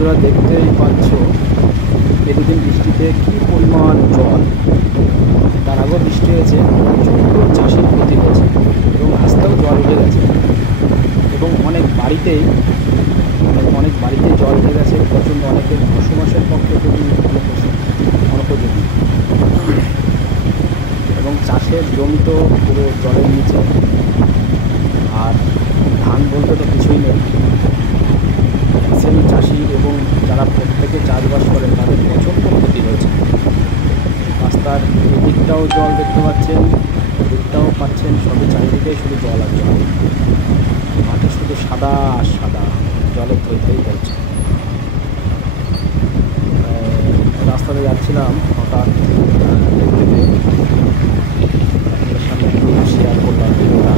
বন্ধুরা দেখতেই পাচ্ছ এই দুদিন বৃষ্টিতে কী পরিমাণ জল। তার আগেও বৃষ্টি হয়েছে, প্রচণ্ড চাষির ক্ষতি হয়েছে এবং রাস্তাও জল উঠে গেছে এবং অনেক বাড়িতেই জল উঠে গেছে। প্রচণ্ড অনেকের বসবাসের পক্ষে খুবই অনুপযোগী এবং চাষের জমি তো পুরো জলের নিচে। আর ধান বলতে তো কিছুই নেই। এসএমই চাষি এবং যারা প্রত্যেকে চাষবাস করেন তাদের প্রচণ্ড ক্ষতি হয়েছে। রাস্তার এদিকটাও জল দেখতে পাচ্ছেন, ওদিকটাও পাচ্ছেন, সবই চারিদিকে শুধু জল আর জল। মাঠে শুধু সাদা আর সাদা, জলে থই থই করছে। রাস্তাতে যাচ্ছিলাম, হঠাৎ দেখতে পেয়ে আপনাদের সামনে একটু শেয়ার করলাম ভিডিওটা।